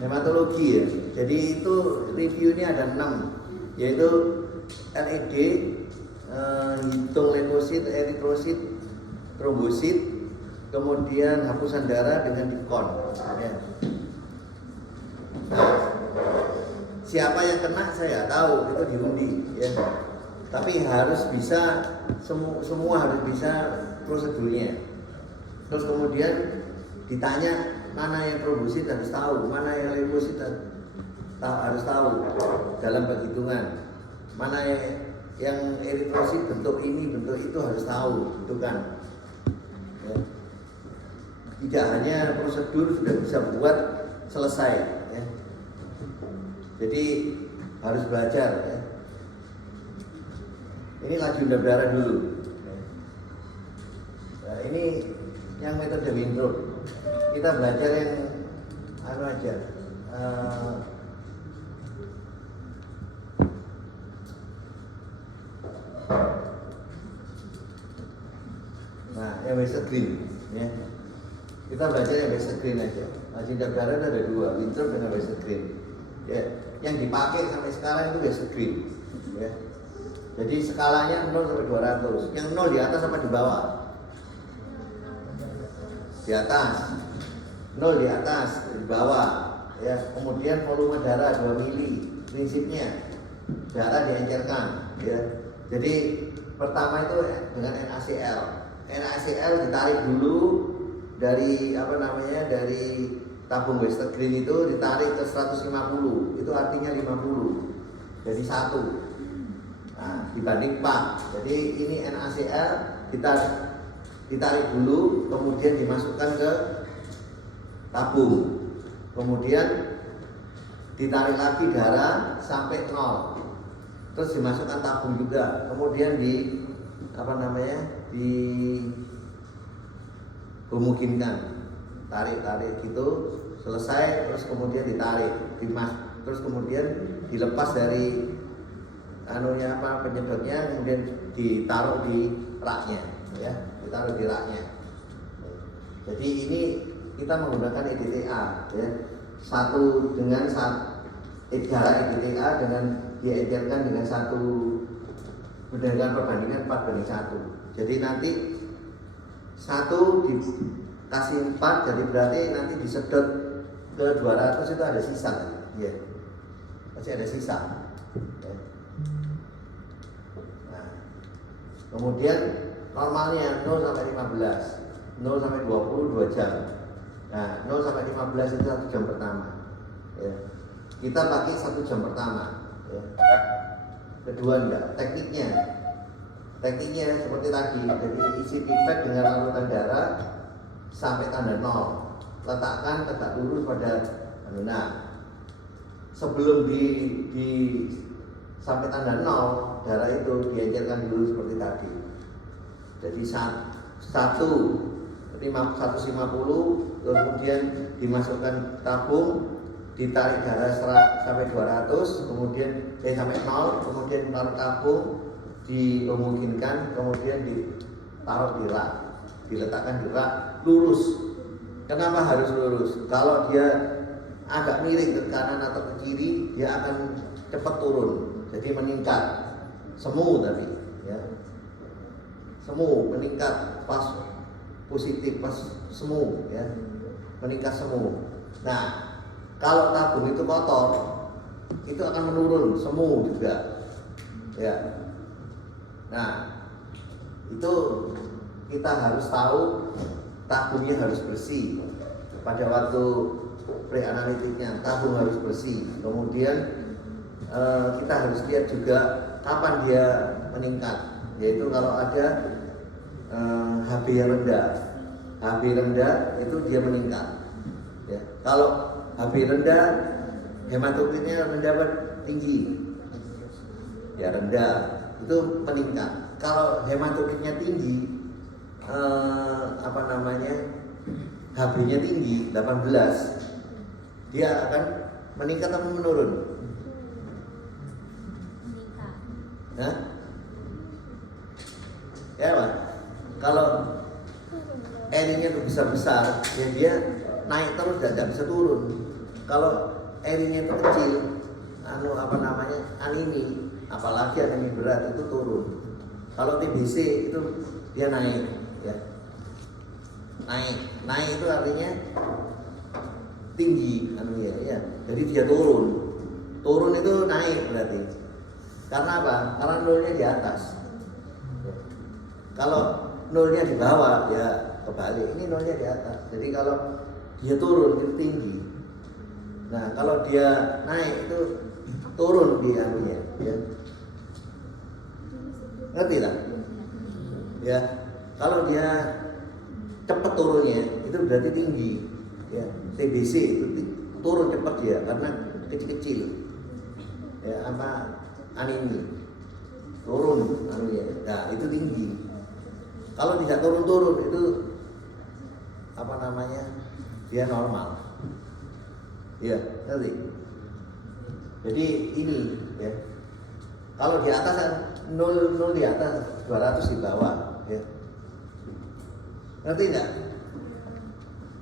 hematologi ya. Jadi itu reviewnya ada 6, yaitu LED, hitung leukosit, eritrosit, trombosit, kemudian hapusan darah dengan dikon. Ya. Nah, siapa yang kena saya tahu, itu diundi ya. Tapi harus bisa semua harus bisa prosedurnya. Terus kemudian ditanya mana yang trombosit harus tahu, mana yang leukosit harus tahu dalam perhitungan, mana yang eritrosit bentuk ini bentuk itu harus tahu, gitu kan? Ya. Tidak hanya prosedur sudah bisa buat selesai, ya. Jadi harus belajar, ya. Ini laju darah dulu. Nah, ini yang metode Winthrop. Kita belajar yang aja. Nah, yang Western Green, ya. Kita belajar yang Western Green aja. Laju darah ada 2, Winthrop dengan Western Green. Ya, yang dipakai sampai sekarang itu Western Green, ya. Jadi skalanya 0 sampai 200. Yang 0 di atas apa di bawah? Di atas. 0 di atas, di bawah. Ya, kemudian volume darah 2 mili. Prinsipnya darah diencerkan, ya. Jadi pertama itu dengan NaCl. NaCl ditarik dulu dari dari tabung Western Green itu ditarik ke 150. Itu artinya 50. Jadi 1. Nah, dibanding 4. Jadi ini NaCl kita ditarik dulu, kemudian dimasukkan ke tabung, kemudian ditarik lagi darah sampai 0, terus dimasukkan tabung juga, kemudian dihomogenikan, tarik gitu, selesai, terus kemudian ditarik, terus kemudian dilepas dari penyedotnya, kemudian ditaruh di raknya, ya, ditaruh di raknya. Jadi ini kita menggunakan EDTA, ya, satu dengan darah EDTA dengan diencerkan dengan satu berdasarkan perbandingan 4:1. Jadi nanti 1 dikasih 4, jadi berarti nanti disedot ke 200 itu ada sisa, ya, masih ada sisa. Ya. Kemudian normalnya 0 sampai 15, 0 sampai 20 2 jam. Nah, 0 sampai 15 itu 1 jam pertama. Ya. Kita pakai 1 jam pertama. Ya. Kedua enggak. Tekniknya seperti tadi. Jadi isi pipet dengan larutan darah sampai tanda 0. Letakkan tegak lurus pada sebelum di sampai tanda 0, darah itu diencerkan dulu seperti tadi. Jadi 150, kemudian dimasukkan tabung, ditarik darah sampai 200, kemudian sampai 0, kemudian taruh tabung, dihomogenikan, kemudian ditaruh di rak, diletakkan di rak lurus. Kenapa harus lurus? Kalau dia agak miring ke kanan atau ke kiri, dia akan cepat turun. Jadi meningkat, semu tapi, ya, semu meningkat pas positif, pas semu, ya, meningkat semu. Nah, kalau tabung itu kotor, itu akan menurun semu juga, ya. Nah, itu kita harus tahu tabungnya harus bersih. Pada waktu pre-analitiknya tabung harus bersih. Kemudian kita harus lihat juga kapan dia meningkat, yaitu kalau ada HB yang rendah. HB rendah itu dia meningkat, ya. Kalau HB rendah, hematokritnya rendah apa tinggi? Ya rendah, itu meningkat. Kalau hematokritnya tinggi, HB-nya tinggi 18, dia akan meningkat atau menurun? Hah? Ya Pak, kalau N-nya itu besar-besar, ya dia naik terus dan tidak bisa turun. Kalau erinya itu kecil, anemi, apalagi anemi berat itu turun. Kalau TBC itu dia naik, ya. Naik itu artinya tinggi, ya. Jadi dia turun. Turun itu naik berarti. Karena apa? Karena nolnya di atas. Ya. Kalau nolnya di bawah, ya kebalik. Ini nolnya di atas. Jadi kalau dia turun itu tinggi. Nah, kalau dia naik itu turun di anunya, ya. Ngerti tak? Ya. Kalau dia cepat turunnya itu berarti tinggi, ya. TBC itu turun cepat dia karena kecil-kecil. Ya, anemi turun anunya. Nah, itu tinggi. Kalau tidak turun-turun itu dia normal. Ya, ngerti? Jadi ini, ya. Kalau di atas kan 0 di atas, 200 di bawah, ya. Ngerti enggak?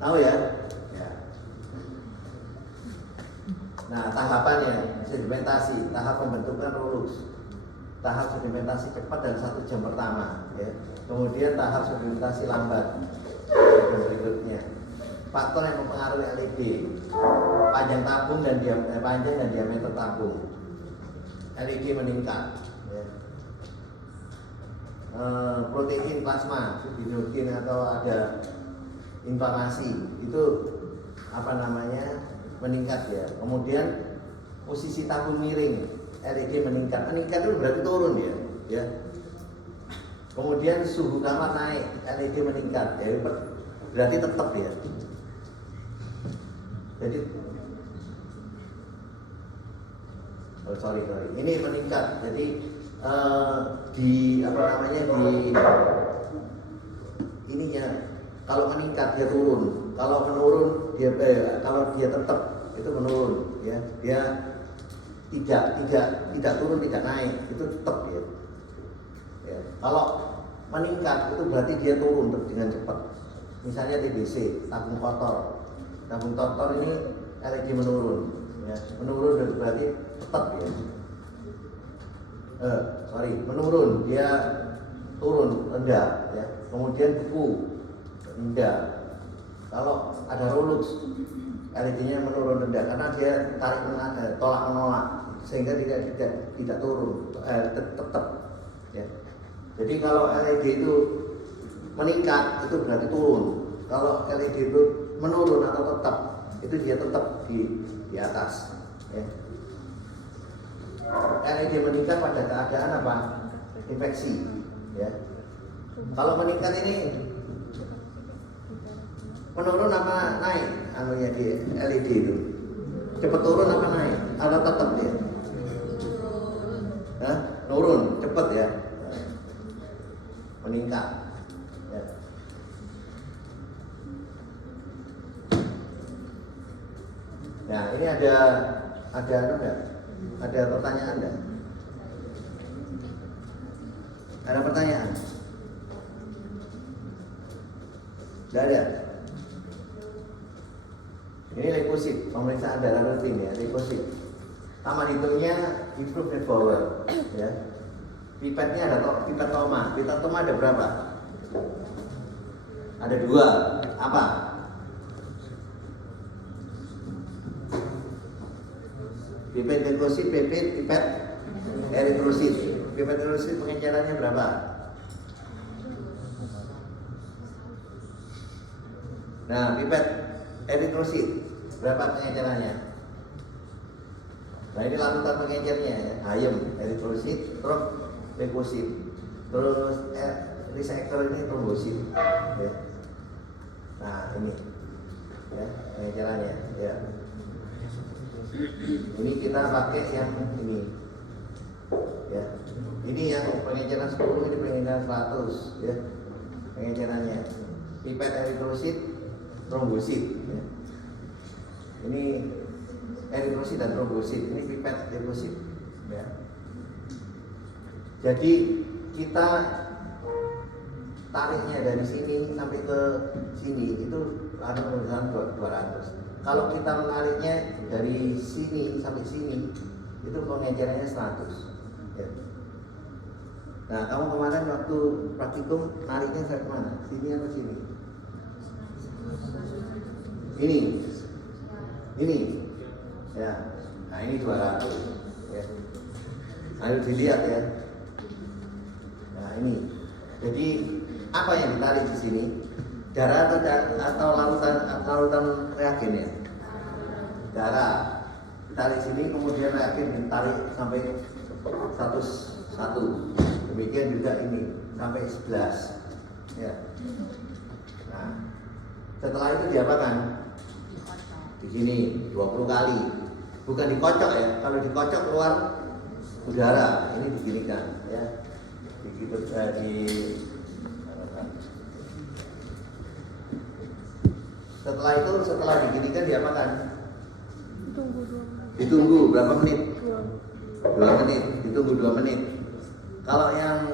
Tahu ya? Ya. Nah, tahapannya sedimentasi, tahap pembentukan rulus. Tahap sedimentasi cepat dan 1 jam pertama, ya. Kemudian tahap sedimentasi lambat yang berikutnya. Faktor yang mempengaruhi LED, panjang tabung dan diameter tabung. LED meningkat, ya. Protein plasma, hidrogen atau ada inflamasi itu meningkat, ya. Kemudian posisi tabung miring LED meningkat itu berarti turun, ya. Kemudian suhu kamar naik, LED meningkat, ya. Berarti tetap, ya. Jadi sorry ini meningkat. Jadi di ininya kalau meningkat dia turun, kalau menurun kalau dia tetap itu menurun, ya. Dia tidak turun, tidak naik, itu tetap, ya. Ya. Kalau meningkat itu berarti dia turun dengan cepat. Misalnya TBC, tabung kotor. Tabung kotor ini LED menurun, ya. Menurun berarti tetap, ya. Menurun, dia turun rendah, ya. Kemudian beku rendah. Kalau ada rolux, LED-nya menurun rendah karena dia tolak menolak sehingga tidak turun, tetap, ya. Jadi kalau LED itu meningkat itu berarti turun. Kalau LED itu menurun atau tetap, itu dia tetap di atas, ya. LED meningkat pada keadaan apa? Infeksi, ya. Kalau meningkat ini menurun apa naik? Di LED itu cepat turun apa naik? Atau tetap dia? Nurun, cepat, ya. Meningkat, ya. Nah, ini ada pertanyaan enggak? Ada pertanyaan? Enggak ada. Ini leukosit, pemeriksaan darah rutin, ya, leukosit. Taman hitungnya improve forward, ya. Pipetnya ada pipet toma. Pipet toma ada berapa? Ada 2. Apa? Pipet leukosit, pipet eritrosit. Pipet eritrosit pengencerannya berapa? Nah, pipet eritrosit berapa pengencerannya? Nah, ini larutan pengencernya, ya. Ayam, eritrosit, terus leukosit, terus resector ini trombosit, ya. Nah, ini, ya, pengencerannya, ya. Ini kita pakai yang ini, ya. Ini yang pengenceran 10, ini pengenceran 100, ya. Pengencerannya pipet eritrosit, trombosit, ya. Ini eritrosit dan trombosit, ini pipet leukosit, ya. Jadi kita tariknya dari sini sampai ke sini itu ada pemeriksaan 200. Kalau kita menariknya dari sini sampai sini, itu pengencerannya 100. Ya. Nah, kamu kemarin waktu praktikum nariknya sampai mana? Sini atau sini? Ini. Ya. Nah, ini 200. Ya. Ayo dilihat ya. Nah, ini. Jadi apa yang ditarik di sini? Darah atau larutan reagennya? Darah. Ditarik sini, kemudian reagen ditarik sampai 101. Demikian juga ini sampai 11. Ya. Nah, setelah itu diapakan? Di sini 20 kali. Bukan dikocok ya. Kalau dikocok keluar udara, ini diginikan ya. Setelah diginikan diapakan? Ditunggu berapa menit? 2 menit. Ditunggu 2 menit. Kalau yang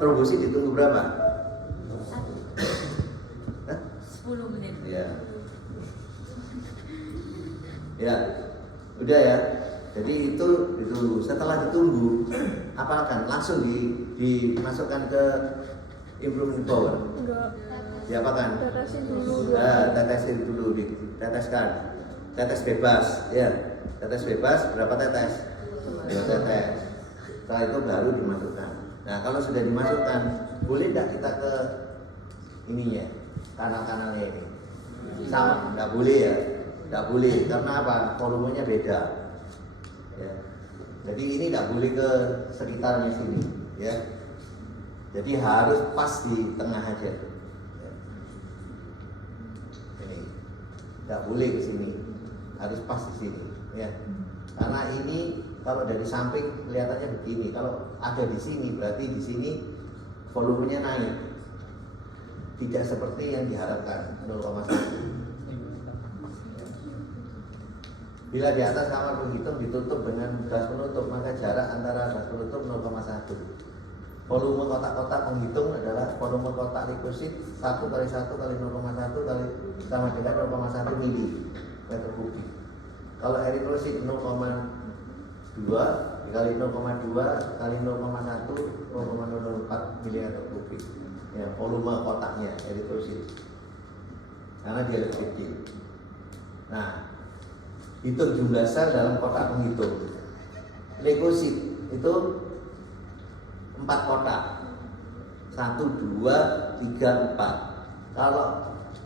trombosit ditunggu berapa? 10 menit. Ya. Ya. Udah ya. Jadi itu ditunggu. Setelah ditunggu, apalagi langsung dimasukkan ke improvement power. Enggak. Diapakan? Tetesin dulu. Tetesin dulu, diteteskan. Tetes bebas, ya. Tetes bebas berapa tetes? 2 tetes. Setelah itu baru dimasukkan. Nah, kalau sudah dimasukkan, boleh tidak kita ke ininya, kanal-kanalnya ini? Sama, tidak boleh ya. Tidak boleh, karena apa? Volumenya beda. Ya. Jadi ini tidak boleh ke sekitarnya sini, ya. Jadi harus pas di tengah aja. Ya. Ini tidak boleh ke sini, harus pas di sini, ya. Karena ini kalau dari samping kelihatannya begini, kalau ada di sini berarti di sini volumenya naik, tidak seperti yang diharapkan 0,1. Bila di atas kamar penghitung ditutup dengan gas penutup, maka jarak antara gas penutup 0,1. Volume kotak-kotak penghitung adalah volume kotak leukosit 1 kali 1 kali 0,1 kali sama dengan 0,1 mili meter kubik. Kalau eritrosit 0,2 dikali 0,2 kali 0,1 0,04 mili meter kubik. Ya, volume kotaknya eritrosit. Karena dia lebih kecil. Nah, hitung jumlah sel dalam kotak penghitung. Leukosit itu 4 kotak. 1, 2, 3, 4. Kalau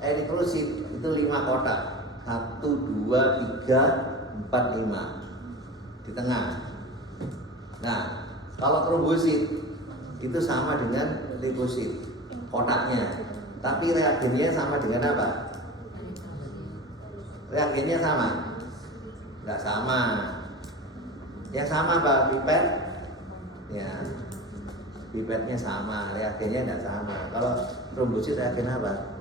eritrosit itu 5 kotak. 1, 2, 3, 4, 5 di tengah. Nah, kalau trombosit itu sama dengan leukosit kotaknya, tapi reagennya sama dengan apa? Reagennya sama? Enggak sama. Yang sama apa? Pipet? Ya, pipetnya sama, reagennya enggak sama. Kalau trombosit reagen apa?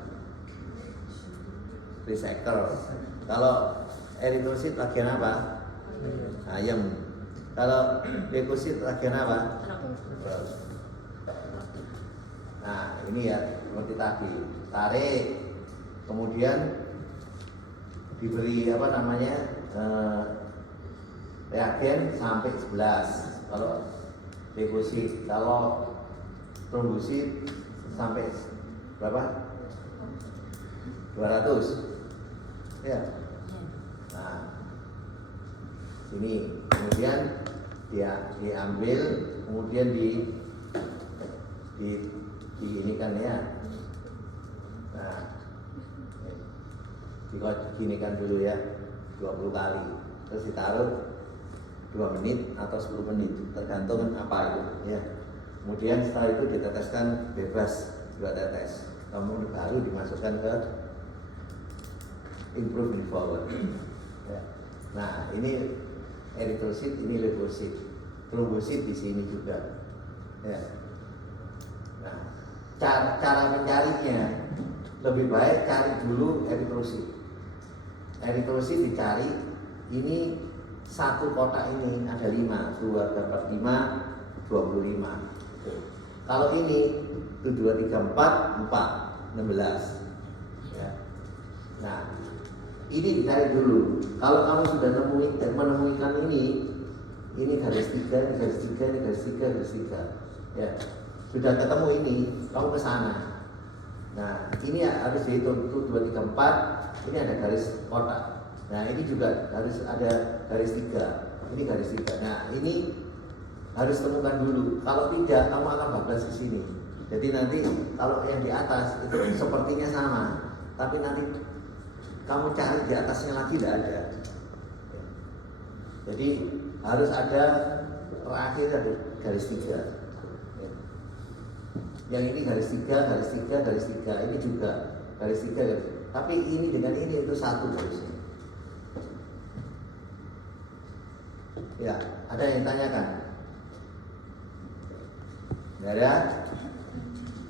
Recycle. Kalau eritrosit reagen apa? Ayam. Kalau leukosit reagen apa? Nah, ini ya seperti tadi, tarik, kemudian diberi apa namanya reagen sampai 11. Kalau leukosit, kalau trombosit sampai berapa? 200. Ya. Nah, sini kemudian dia diambil, kemudian di ini kan ya. Nah, diginikan dulu ya 20 kali, terus ditaruh 2 menit atau 10 menit tergantung apa itu ya. Kemudian setelah itu diteteskan bebas 2 tetes, kemudian baru dimasukkan ke improvement power ya. Nah, ini eritrosit, ini leukosit, trombosit di sini juga ya. Nah, cara mencarinya lebih baik cari dulu eritrosit. Eritrosit dicari, ini satu kotak ini ada 5, 2 dapat 5, 25. Kalau ini 1, 2, 3, 4, 4, 16. Ya. Nah, ini dicari dulu. Kalau kamu sudah menemukan ini garis 3, ini garis 3, ini garis 3, garis 3. Ya, sudah ketemu ini, kamu ke sana. Nah, ini harus dihitung 1, 2, 3, 4. Ini ada garis kotak. Nah, ini juga harus ada garis 3. Ini garis 3. Nah, ini harus temukan dulu. Kalau tidak, kamu akan bablas di sini. Jadi nanti kalau yang di atas itu sepertinya sama, tapi nanti kamu cari di atasnya lagi tidak ada. Jadi harus ada terakhir ada garis 3. Yang ini garis 3, garis 3, garis 3. Ini juga garis 3, garis 3. Tapi ini dengan ini itu satu garisnya. Ya, ada yang tanyakan? Nggak ada?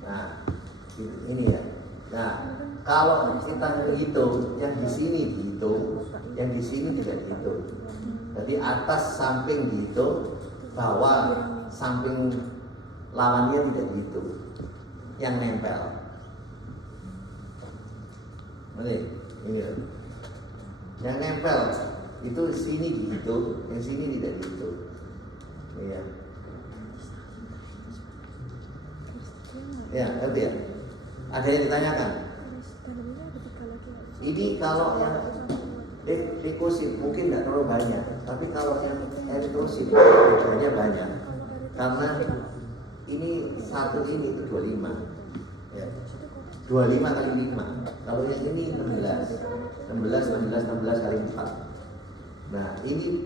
Nah, ini ya. Nah, kalau kita menghitung, yang di sini dihitung, yang di sini tidak dihitung. Jadi atas samping dihitung, bawah samping lawannya tidak dihitung. Yang nempel. Ini loh. Yang nempel itu sini dihitung, yang sini tidak dihitung. Iya. Ya, ngerti ya? Ada yang ditanyakan? Ini kalau yang leukosit mungkin nggak terlalu banyak, tapi kalau yang eritrosit bedanya banyak. Karena ini satu ini itu 25. Ya. 25 kali 5. Kalau yang ini 16 kali 4. Nah, ini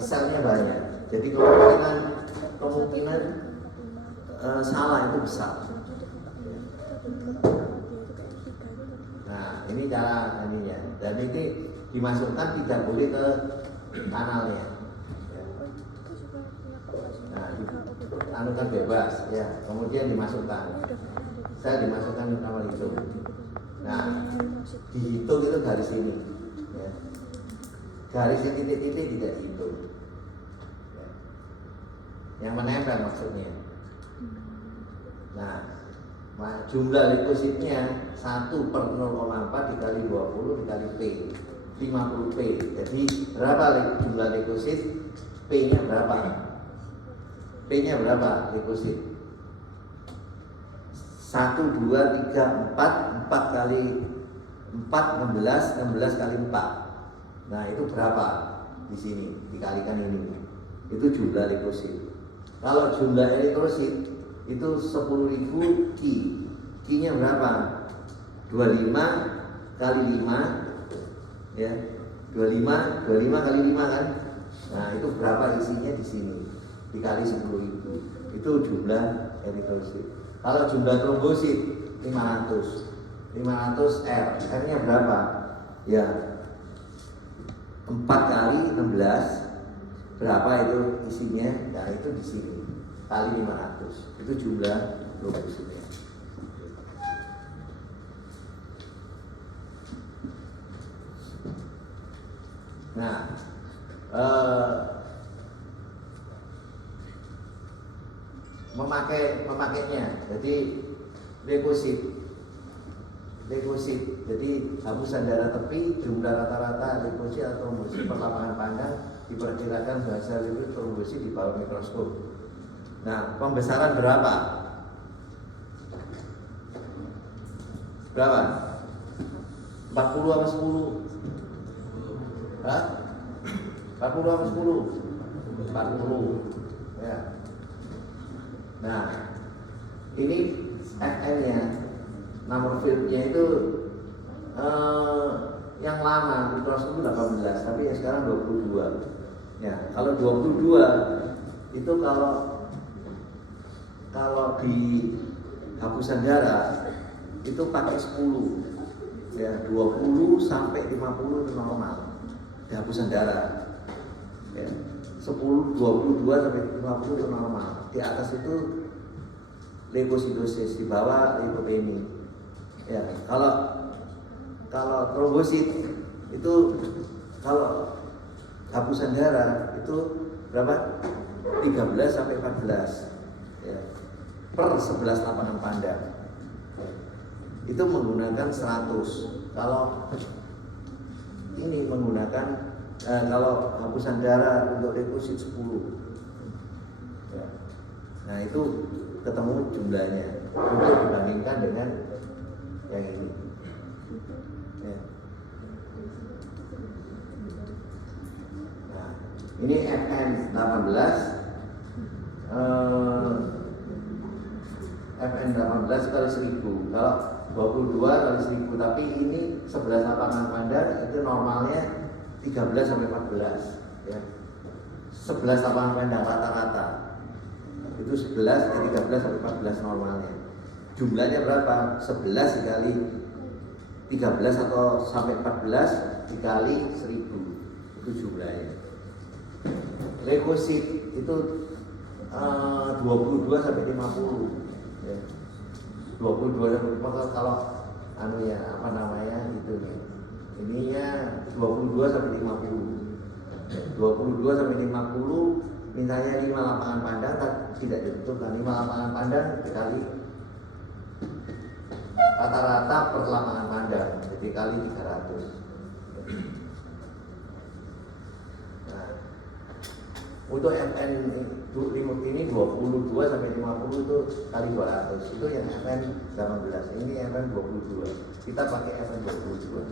selnya banyak. Jadi kemungkinan salah itu besar. Nah, ini cara ininya. Dan ini dimasukkan tidak boleh ke kanalnya. Nah, anukan bebas ya, kemudian dimasukkan. Saya dimasukkan kanal itu. Nah, dihitung itu garis ini. Ya. Garis yang titik-titik tidak dihitung. Ya. Yang menempel maksudnya. Nah, jumlah leukositnya 1/0,4 dikali 20 dikali P, 50 P. Jadi berapa jumlah leukosit? P-nya berapa? P-nya berapa leukosit? 1, 2, 3, 4 kali 4, 16 kali 4. Nah, itu berapa di sini? Dikalikan ini. Itu jumlah leukosit. Kalau jumlah eritrosit itu 10.000 Ki. Ki-nya berapa? 25 kali 5 ya. 25 kali 5 kan? Nah, itu berapa isinya di sini? Dikali 10.000. Itu jumlah eritrosit. Kalau jumlah trombosit 500 R. R-nya berapa? Ya. 4 kali 16 berapa itu isinya? Nah, itu di sini. Kali 500. Itu jumlah trombositnya. Nah, memakainya. Jadi leukosit. Jadi hapusan darah tepi, jumlah rata-rata leukosit atau trombosit per lapangan pandang diperkirakan bahasa leukosit trombosit di bawah mikroskop. Nah, pembesaran berapa? Berapa? 40 sama 10? Hah? 40 sama 10? 40. Ya. Nah, ini FN-nya, nomor fieldnya itu yang lama mikroskop 18, tapi ya sekarang 22. Ya, kalau 22 itu kalau di hapusan darah itu pakai 10. Ya, 20 sampai 50 itu normal di hapusan darah. Ya, 10, 22 sampai 50 itu normal. Di atas itu leukositosis, di bawah leukopenia. Ya, kalau trombosit itu kalau hapusan darah itu berapa? 13 sampai 14. Ya. Per 11 lapangan pandang. itu menggunakan 100. Kalau ini menggunakan kalau hapusan darah untuk deposit 10 ya. Nah itu ketemu jumlahnya untuk dibandingkan dengan yang ini ya. Nah ini FN 18 FN 18 kali 1000. Kalau 22 kali 1000, tapi ini 11 lapangan pandang itu normalnya 13 sampai 14 ya. 11 lapangan pandang rata-rata itu 11 ke 13 sampai 14 normalnya. Jumlahnya berapa? 11 dikali 13 atau sampai 14 dikali 1000 itu jumlahnya. Leukosit itu 22 sampai 50 ya. 22 sampai 50 kalau anu ya apa namanya itu nih. Ininya 22 sampai 50. 22 sampai 50 misalnya 5 lapangan pandang tidak ditentukan 5 lapangan pandang dikali rata-rata per lapangan pandang jadi kali 300. Nah, untuk FN ini 22 sampai 50 itu kali 200 itu yang FN 18 ini FN 22 kita pakai FN 22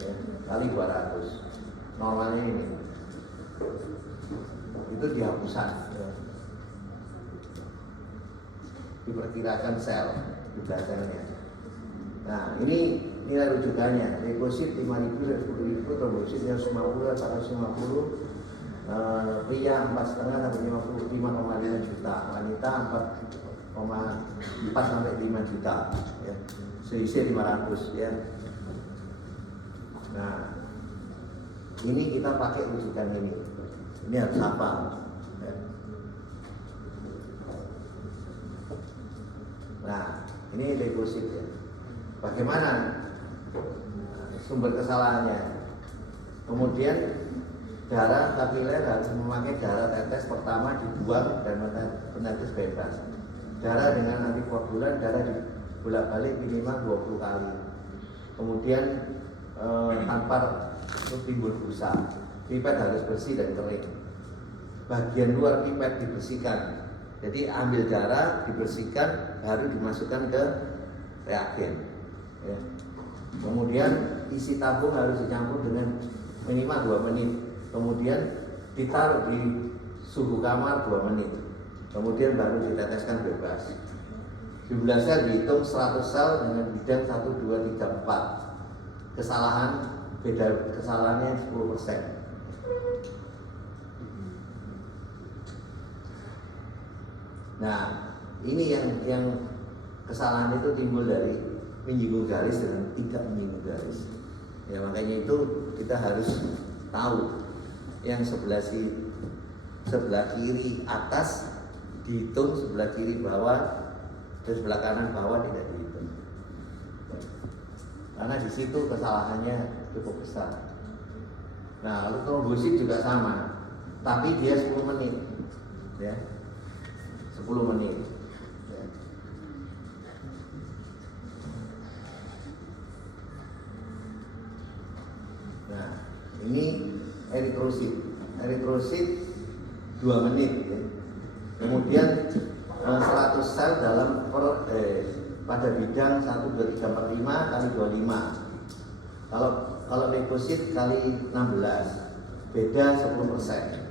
ya, kali 200 normalnya ini itu dihapusan ya. Diperkirakan sel jumlah selnya. Nah ini nilai rujukannya leukosit 5.000 dan 10.000 trombosit 150 150 pria 4,5 sampai 55,5 juta, wanita 4,4 sampai 5 juta ya. Selisih 500 ya. Nah ini kita pakai rujukan ini harus hafal ya. Nah ini leukosit ya. Bagaimana sumber kesalahannya? Kemudian darah kapiler harus memakai darah tetes pertama dibuang dan menetes bebas. Darah dengan antikoagulan darah dibolak-balik minimal 20 kali. Kemudian tanpa timbul busa. Pipet harus bersih dan kering. Bagian luar pipet dibersihkan. Jadi ambil darah dibersihkan baru dimasukkan ke reagen. Ya. Kemudian isi tabung harus dicampur dengan minimal 2 menit. Kemudian ditaruh di suhu kamar 2 menit. Kemudian baru diteteskan bebas. Jumlah sel dihitung 100 sel dengan bidang 1, 2, 3, 4. Kesalahan beda kesalahannya 10%. Nah, ini yang kesalahan itu timbul dari menyinggung garis dengan tidak menyinggung garis. Ya makanya itu kita harus tahu yang sebelah kiri atas dihitung, sebelah kiri bawah, dan sebelah kanan bawah tidak dihitung. Karena di situ kesalahannya cukup besar. Nah, lalu trombosit juga sama, tapi dia 10 menit, ya, 10 menit. Ya. Nah, ini eritrosit 2 menit, ya. Kemudian 100 sel dalam pada bidang 1, 2, 3, 4, 5 kali 25. Kalau leukosit kali 16 beda 10%.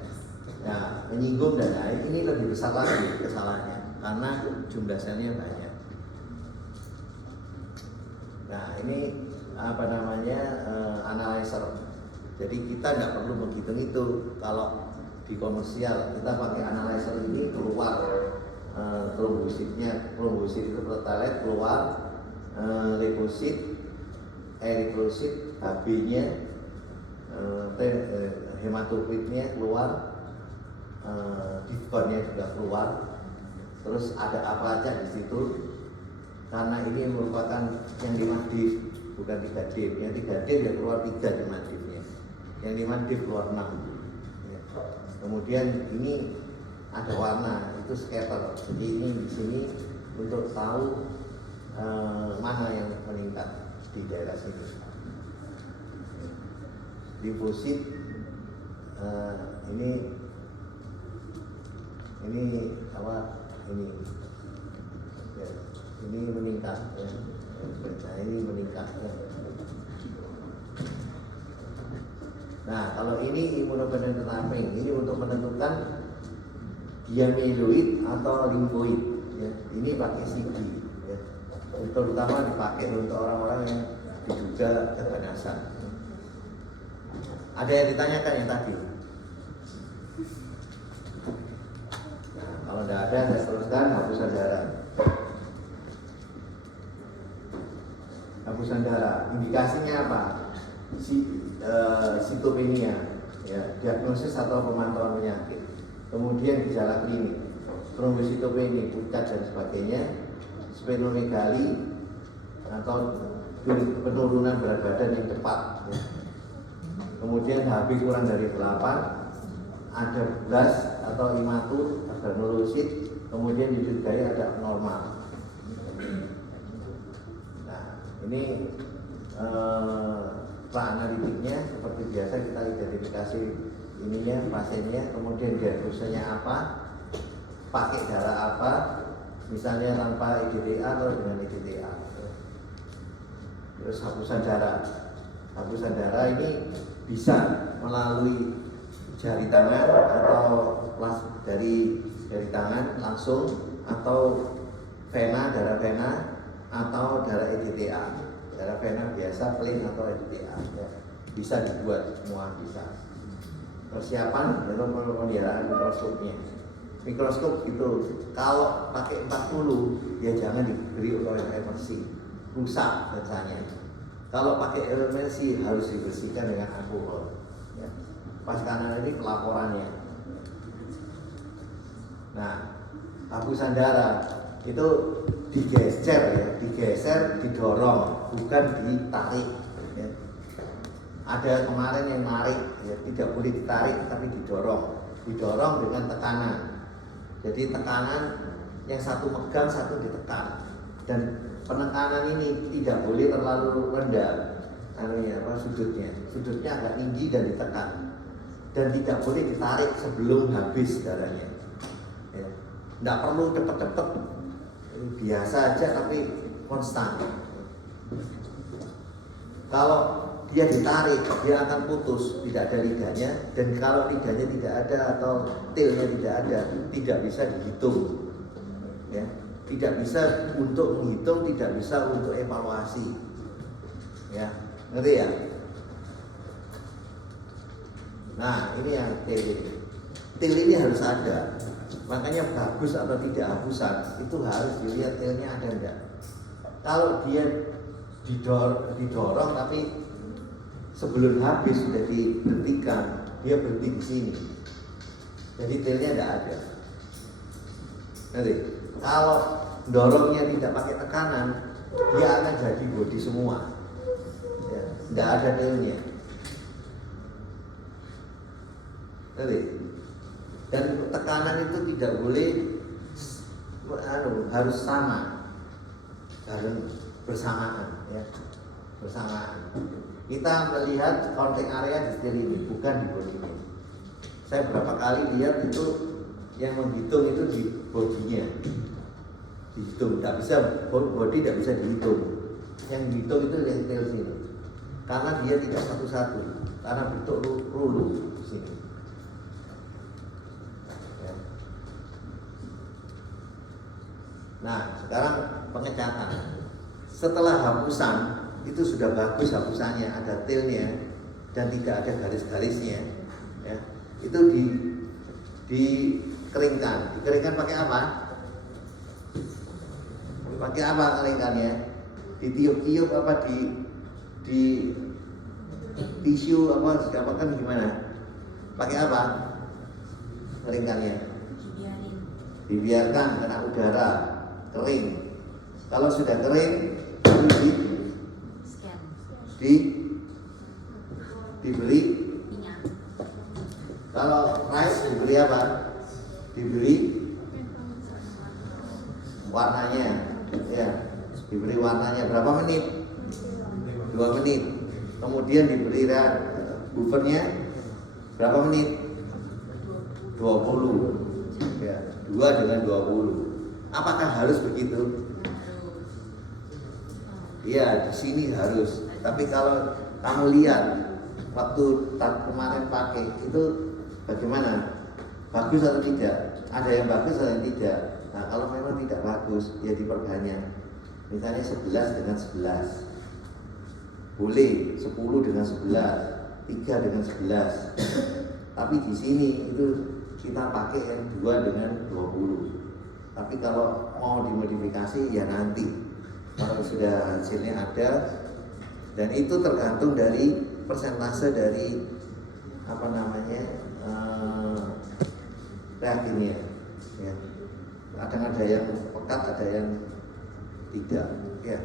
Nah, menyinggung dan lain ini lebih besar lagi kesalahannya karena jumlah selnya banyak. Nah, ini apa namanya analyzer. Jadi kita nggak perlu menghitung itu. Kalau di komersial kita pakai analyzer ini keluar trombositnya, trombosit itu pertalite keluar, leukosit, eritrosit, HB-nya, hematokritnya keluar, diskonnya juga keluar. Terus ada apa aja di situ? Karena ini merupakan yang 5 div, bukan 3 div. Yang 3 div ya keluar 3 di divnya. Yang 5 div keluar 6. Ya. Kemudian ini ada warna, itu scatter. Jadi ini di sini untuk tahu mana yang meningkat di daerah sini. Limfosit ini apa ini ya, ini meningkat ya. Nah ini meningkat ya. Nah kalau ini immunopenetrant tapping ini untuk menentukan dia mieloid atau limfoid ya. Ini pakai CT ya. Terutama dipakai untuk orang-orang yang diduga keganasan. Ada yang ditanyakan yang tadi? Nah, kalau tidak ada saya teruskan hapusan darah. Hapusan darah, indikasinya apa? Sitopenia, ya, diagnosis atau pemantauan penyakit. Kemudian gejala klinik, trombositopenia, pucat dan sebagainya, splenomegali atau penurunan berat badan yang cepat. Ya. Kemudian HB kurang dari 8, ada blast atau imatur, ada granulosit, kemudian didugai ada abnormal. Nah, ini analitiknya seperti biasa kita identifikasi ininya pasiennya, kemudian diagnosanya apa, pakai darah apa, misalnya tanpa EDTA atau dengan EDTA. Terus hapusan darah. Hapusan darah ini bisa melalui jari tangan atau dari jari tangan langsung, atau vena, darah vena, atau darah EDTA. Darah vena biasa, plain atau EDTA ya. Bisa dibuat semua bisa. Persiapan untuk pemeliharaan mikroskopnya. Mikroskop itu kalau pakai 40 ya jangan diberi oleh air bersih, rusak rasanya. Kalau pakai air bersih harus dibersihkan dengan alkohol. Ya. Pas kanan ini pelaporannya. Nah, hapusan darah itu digeser ya, didorong, bukan ditarik. Ya. Ada kemarin yang narik, ya, tidak boleh ditarik tapi didorong dengan tekanan. Jadi tekanan yang satu megang, satu ditekan, dan penekanan ini tidak boleh terlalu rendah, sudutnya agak tinggi dan ditekan, dan tidak boleh ditarik sebelum habis darahnya. Ya. Tidak perlu cepet-cepet, biasa aja tapi konstan. Kalau dia ditarik, dia akan putus, tidak ada lidahnya, dan kalau lidahnya tidak ada atau tilnya tidak ada, tidak bisa dihitung. Ya. Tidak bisa untuk menghitung, tidak bisa untuk evaluasi. Ya, ngerti ya? Nah, ini yang til. Til ini harus ada. Makanya bagus atau tidak hapusan itu harus dilihat tilnya ada enggak. Kalau dia didorong tapi sebelum habis sudah dihentikan, dia berhenti di sini. Jadi tilnya tidak ada. Nanti kalau dorongnya tidak pakai tekanan, dia akan jadi bodi semua. Ya, tidak ada tilnya. Nanti. Dan tekanan itu tidak boleh harus sama, harus bersamaan, ya, bersamaan. Kita melihat counting area di til ini, bukan di bodinya. Saya berapa kali lihat itu yang menghitung itu di bodinya, dihitung. Tidak bisa, body tidak bisa dihitung. Yang dihitung itu yang til sini, karena dia tidak satu-satu, karena bentuk rulu di sini. Nah, sekarang pengecatan. Setelah hapusan, itu sudah bagus hapusannya, ada tilnya dan tidak ada garis-garisnya. Ya. Itu dikeringkan. Dikeringkan pakai apa? Pakai apa keringkannya? Ditiup-tiup apa di tisu apa kan gimana? Pakai apa? Keringkannya? Dibiarkan kena udara. Kering. Kalau sudah kering, diberi. Kalau rice diberi apa? Diberi warnanya, ya, diberi warnanya berapa menit? 2 menit. Kemudian diberi buffernya berapa menit? 20. Ya, 2 dengan 20. Apakah harus begitu? Iya, di sini harus. Tapi kalau kamu lihat waktu kemarin pakai itu bagaimana? Bagus atau tidak? Ada yang bagus, ada yang tidak. Nah, kalau memang tidak bagus, ya diperbanyak. Misalnya 11 dengan 11. Boleh 10 dengan 11, 3 dengan 11. Tapi di sini itu kita pakai yang 2 dengan 20. Tapi kalau mau dimodifikasi ya nanti. Kalau sudah hasilnya ada, dan itu tergantung dari persentase dari apa namanya reagennya. Ya. Kadang ada yang pekat, ada yang tidak. Ya.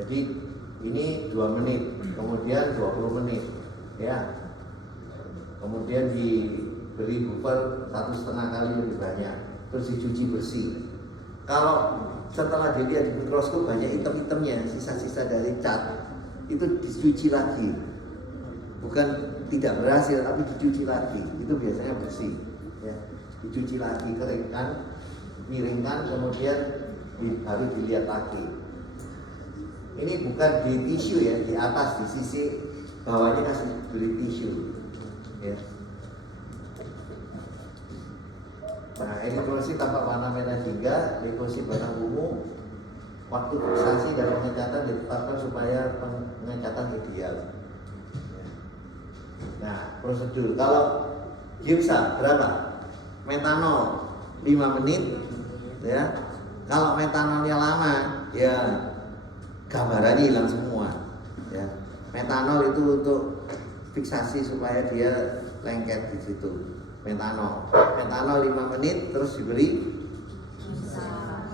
Jadi ini 2 menit, kemudian 20 menit, ya. Kemudian diberi buffer 1,5 kali lebih banyak, terus dicuci bersih. Kalau setelah dilihat di mikroskop banyak item-itemnya, sisa-sisa dari cat, itu dicuci lagi. Bukan tidak berhasil, tapi dicuci lagi. Itu biasanya bersih, ya. Dicuci lagi, keringkan, miringkan, kemudian baru dilihat lagi. Ini bukan di tisu ya, di atas, di sisi bawahnya kasih beli tisu, ya. Nah, eritrosit tampak warna merah hingga leukosit warna ungu. Waktu fiksasi dan pengecatan ditetapkan supaya pengecatan ideal. Nah, prosedur kalau gimsa berapa? Metanol 5 menit, ya. Kalau metanolnya lama, ya gambarannya hilang semua, ya. Metanol itu untuk fiksasi supaya dia lengket di situ. Metanol 5 menit, terus diberi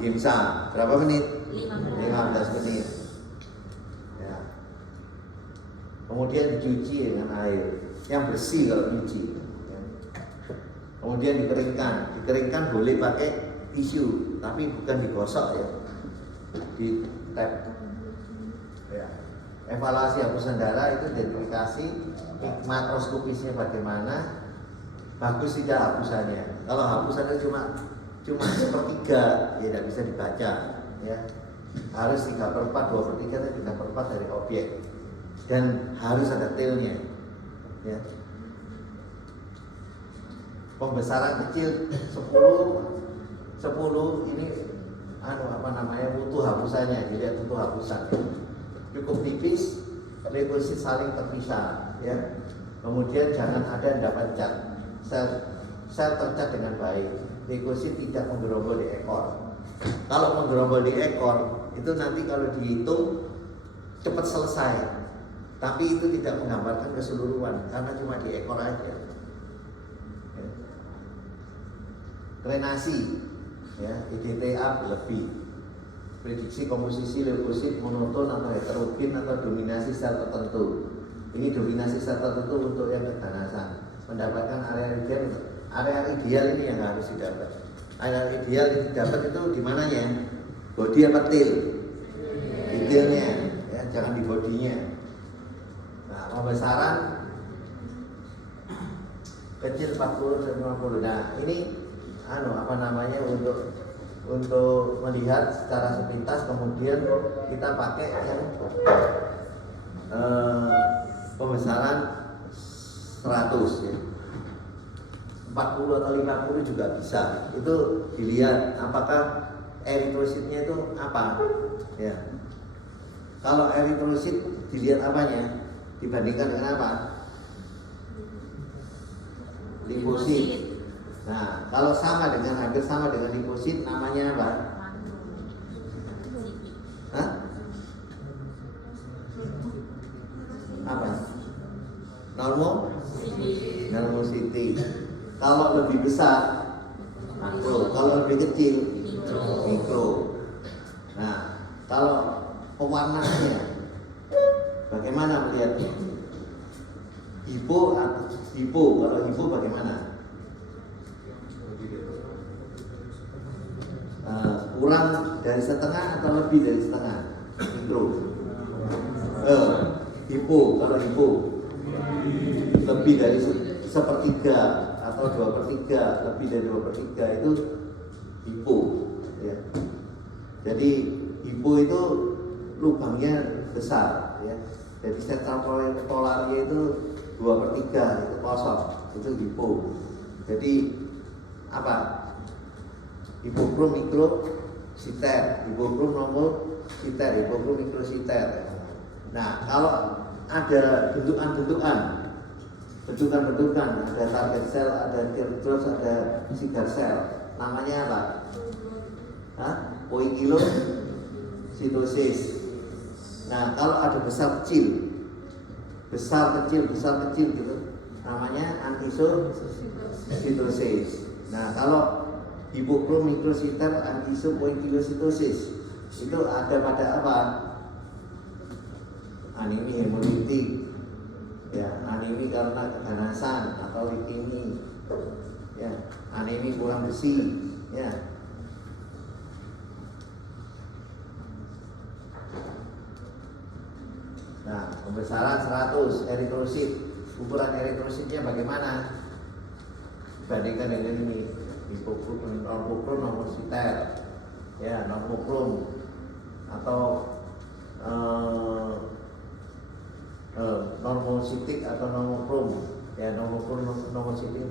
gimsa berapa menit? 15 menit, ya. Kemudian dicuci dengan air yang bersih kalau dicuci, ya. Kemudian dikeringkan boleh pakai tisu, tapi bukan digosok, ya, di tap, ya. Evaluasi hapusan darah itu identifikasi makroskopisnya bagaimana, bagus tidak hapusannya. Kalau hapusannya cuma 1/3, ya tidak bisa dibaca, ya. Harus 3/4, 2/3 atau 3/4 dari objek, dan harus ada tailnya, ya. Pembesaran kecil 10 ini butuh hapusannya, dilihat butuh hapusan. Cukup tipis, leukosit saling terpisah, ya. Kemudian jangan ada yang dapat cat, sel tercat dengan baik. Leukosit tidak menggerombol di ekor. Kalau menggerombol di ekor, itu nanti kalau dihitung cepat selesai. Tapi itu tidak menggambarkan keseluruhan, karena cuma di ekor aja. Ya. Drenasi, ya, IDTA berlebih. Prediksi komposisi leukosit monoton atau heterogen atau dominasi sel tertentu. Ini dominasi sel tertentu untuk yang keganasan. Mendapatkan area ideal ini yang harus didapat. Area ideal yang didapat itu di mananya? Bodi apa tail? Di tailnya, ya, jangan di bodinya. Nah, pembesaran kecil 40 sampai 50. Nah, ini untuk melihat secara sepintas, kemudian kita pakai yang pembesaran 100, ya. 40 atau 50 juga bisa. Itu dilihat apakah eritrositnya itu apa, ya. Kalau eritrosit dilihat apanya? Dibandingkan dengan apa? Limfosit. Nah, kalau hampir sama dengan limfosit, namanya apa? Hah? Apa? Normosity. Kalau lebih besar, makro. Kalau lebih kecil, mikro. Nah, kalau pewarnaannya, bagaimana melihatnya? Hipo atau hipo? Kalau hipo bagaimana? dari setengah atau lebih dari setengah? Mikro. Hipo, kalau hipo lebih dari sepertiga atau 2/3, lebih dari 2/3 itu hipo, ya. Jadi hipo itu lubangnya besar, ya. Jadi sentral polarnya itu 2/3 itu kosong, itu hipo. Jadi apa? Hipokrom mikrositer, hipokrom nomositer, hipokrom mikrositer. Nah, kalau ada bentukan-bentukan, ada target sel, ada teardrops, ada cigar cell, namanya apa? Poikilositosis. Nah, kalau ada besar kecil gitu, namanya anisositosis. Nah, kalau hipokrom mikrositer, anisopoikilositosis itu ada pada apa? Anemi hemolitik, ya, anemi karena keganasan atau leukemia, ya, anemi kurang besi, ya. Nah, pembesaran 100 eritrosit, ukuran eritrositnya bagaimana? Bandingkan dengan ini, hipokrom, normokrom, normositer, ya, normokrom atau normositik atau normokrom, ya, normokrom, normositik.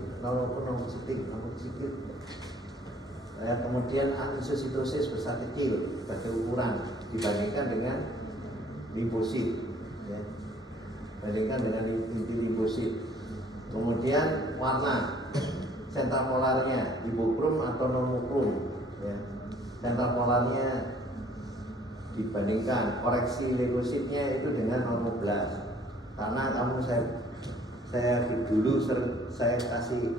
Ya, kemudian anisositosis besar kecil sebagai ukuran dibandingkan dengan limfosit, ya, bandingkan dengan inti limfosit. Kemudian warna sentral polarnya hipokrom atau normokrom, ya, sentral polarnya dibandingkan koreksi leukositnya itu dengan normoblas. Karena saya dulu sering saya kasih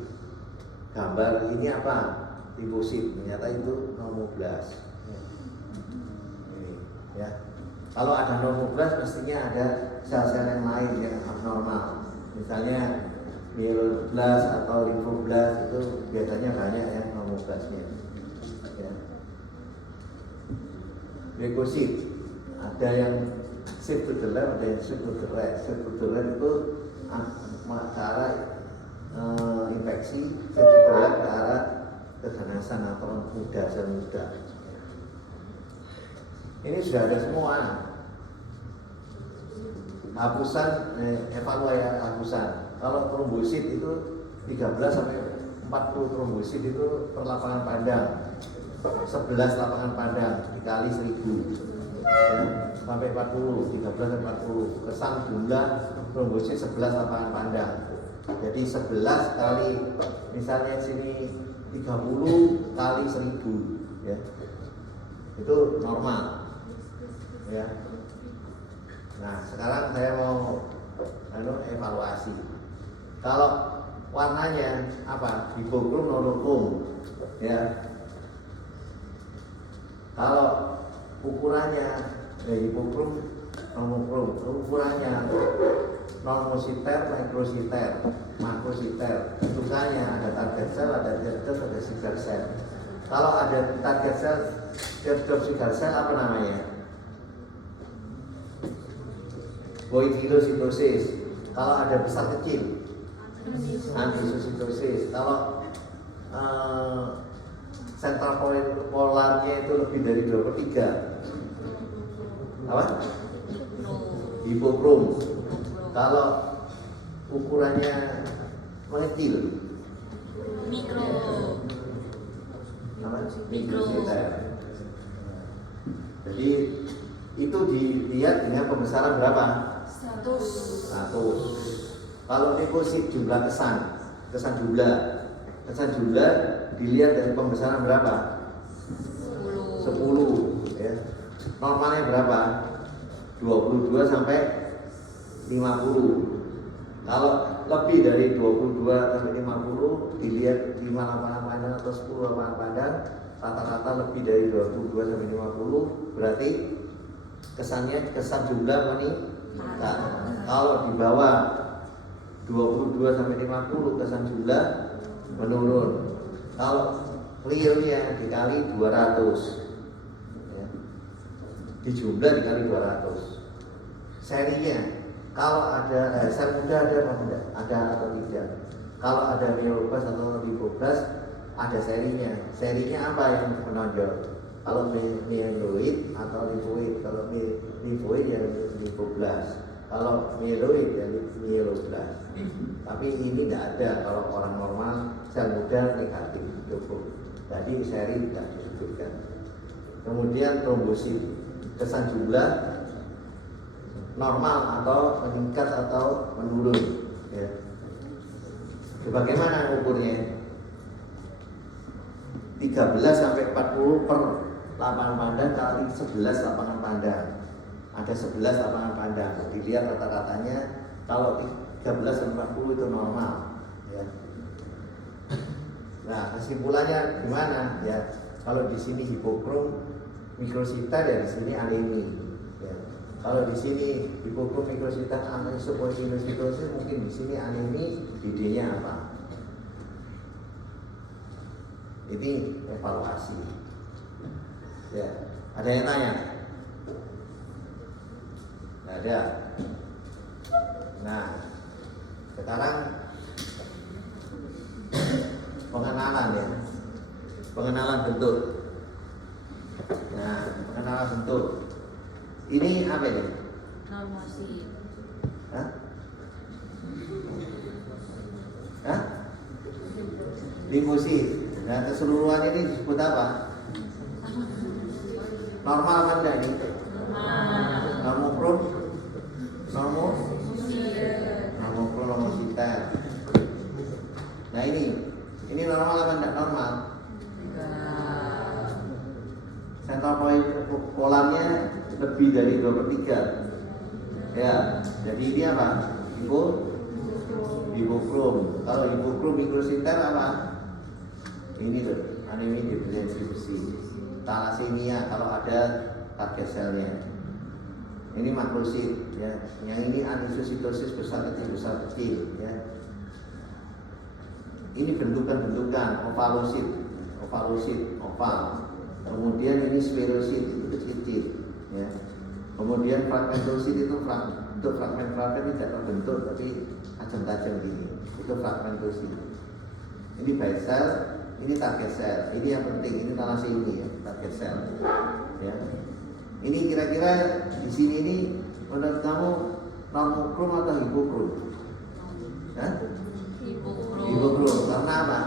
gambar ini apa limfosit, ternyata itu normoblas. Ini, ya. Kalau ada normoblas mestinya ada sel-sel yang lain yang abnormal. Misalnya myeloblas atau limfoblas itu biasanya banyak yang normoblasnya. Ya. Leukosit ada yang shift to the left, ada yang shift to the right. Shift to the right itu ke arah infeksi, shift to the left ke arah keganasan atau muda, sel muda. Ini sudah ada semua. Hapusan, evaluasi hapusan. Kalau trombosit itu 13 sampai 40 trombosit itu per lapangan pandang. 11 lapangan pandang dikali 1000, ya, sampai 40, 13 sampai 40. Kesan jumlah trombosit 11 lapangan pandang. Jadi 11 kali, misalnya sini 30 kali 1000, ya, itu normal, ya. Nah, sekarang saya mau evaluasi. Kalau warnanya apa? Hipokrom, normokrom, ya. Kalau ukurannya hipokrom, normokrom, ukurannya normositer, mikrositer, makrositer. Bentukannya ada target sel, ada teardrop, ada cigar cell. Kalau ada target sel, teardrop, cigar cell apa namanya? Poikilositosis. Kalau ada besar kecil, anisositosis. Kalau sentral polarnya itu lebih dari 2/3, apa? Hipokrom. Kalau ukurannya mengecil, mikrositer. Jadi itu dilihat dengan pembesaran berapa? 100. Kalau leukosit jumlah kesan jumlah dilihat dari pembesaran berapa? 10, ya. Normalnya berapa? 22 sampai 50. Kalau lebih dari 22 sampai 50 dilihat 5 lapangan pandang atau 10 lapangan pandang, rata-rata lebih dari 22 sampai 50 berarti kesan jumlah meningkat. Kalau di bawah 22 sampai 50 kesan jumlah menurun. Kalau realnya dikali 200, dijumlah dikali 200. Serinya kalau ada sel muda ada apa tidak? Ada atau tidak? Kalau ada mieloblas atau lipoblas ada serinya. Serinya apa yang menonjol? Kalau mieloid atau lipoid. Kalau lipoid ya lipoblas. Kalau mieloid ya mieloblas. Tapi ini tidak ada. Kalau orang normal sel muda negatif cukup. Jadi seri tidak disebutkan. Kemudian trombosit, kesan jumlah normal atau meningkat atau menurun. Ya. Bagaimana ukurnya? 13 sampai 40 per lapangan pandang kali 11 lapangan pandang. Ada 11 lapangan pandang. Dilihat rata-ratanya kalau 13 sampai 40 itu normal. Ya. Nah kesimpulannya gimana? Ya kalau di sini hipokrom mikrosita ya di sini anemi. Ya. Kalau di sini hipokrom mikrosita anisoponinositosis mungkin di sini anemi, D-nya apa? Ini evaluasi. Ya, ada yang tanya? Nggak ada. Nah, sekarang pengenalan ya, pengenalan bentuk. Nah, pengenalan bentuk. Ini apa ini? Normosit. Hah? Hah? Limfosit. Nah, keseluruhan ini disebut apa? Normal apa enggak ini? Normokrom? Normokrom, normositer. Nah ini normal apa enggak normal? Sentral polarnya lebih dari 2/3. Ya, jadi ini apa? Hipokrom. Kalau hipokrom mikrositer apa? Ini tuh, anemi definisi besi. Thalassemia kalau ada target selnya. Ini makrosit ya. Yang ini anisositosis besar kecil ya. Ini bentukan-bentukan ovalosit, oval. Kemudian ini spherosit itu kecil ya. Kemudian fragmentosit itu untuk fragmen-fragmen tidak terbentuk tapi tajam-tajam gini. Itu fragmentosit. Ini base cell, ini target cell. Ini yang penting, ini thalassemia ya, target cell. Ya. Ini kira-kira di sini ini menurut kamu normokrom atau hipokrom? Hah? Hipokrom. Karena apa?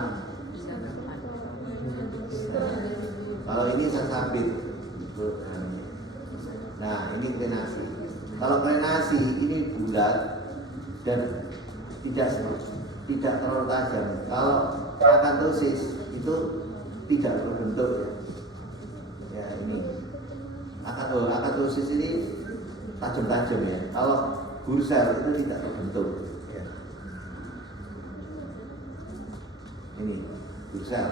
Kalau ini sensabit. Nah, ini krenasi. Kalau krenasi ini bulat dan tidak terlalu tajam. Kalau akantosis itu tidak berbentuk ya. Ya ini. Akantosis ini tajam-tajam ya. Kalau bursel itu tidak terbentuk. Ya. Ini bursel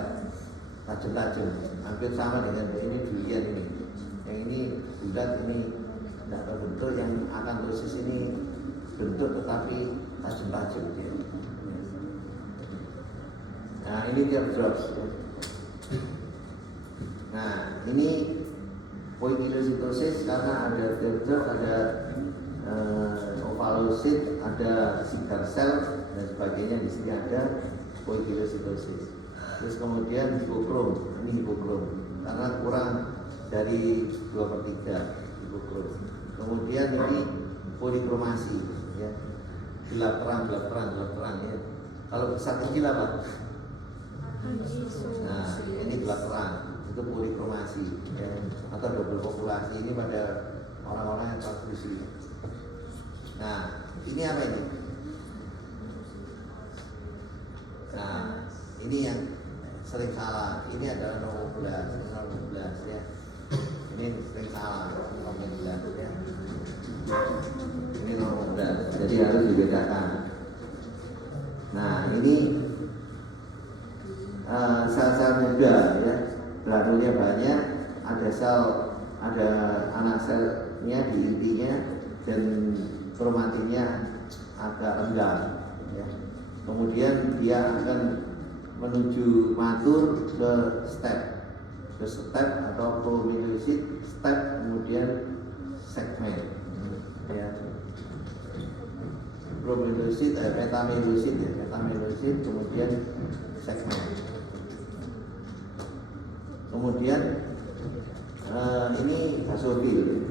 tajam-tajam, hampir sama dengan ini durian ini. Yang ini bulat, ini tidak terbentuk. Yang akantosis ini bentuk tetapi tajam-tajam ya. Nah ini teardrops ya. Nah ini poikilositosis karena ada teardrop, ada ovalosit, ada cigar cell dan sebagainya. Di sini ada poikilositosis. Terus kemudian hipokrom, ini hipokrom karena kurang dari 2/3 hipokrom. Kemudian ini polikromasi ya, gelap terang ya. Kalau besar kecil apa? Nah ini gelap terang, itu polikromasi ya. Atau double populasi ini pada orang-orang yang transfusi. Nah ini apa ini? Nah ini yang sering salah. Ini adalah 0,12 ya. Ini sering salah 0,12 ya. Ini 0,12. Jadi harus dibedakan. Nah ini sel-sel muda ya. Granulnya banyak. Ada anak selnya di intinya dan kromatinnya agak rendah ya. Kemudian dia akan menuju matur ke step atau promyelosit step, kemudian segmen, ya. Promelusid, metamelusid ya, metamelusid, kemudian segmen. Kemudian ini basofil,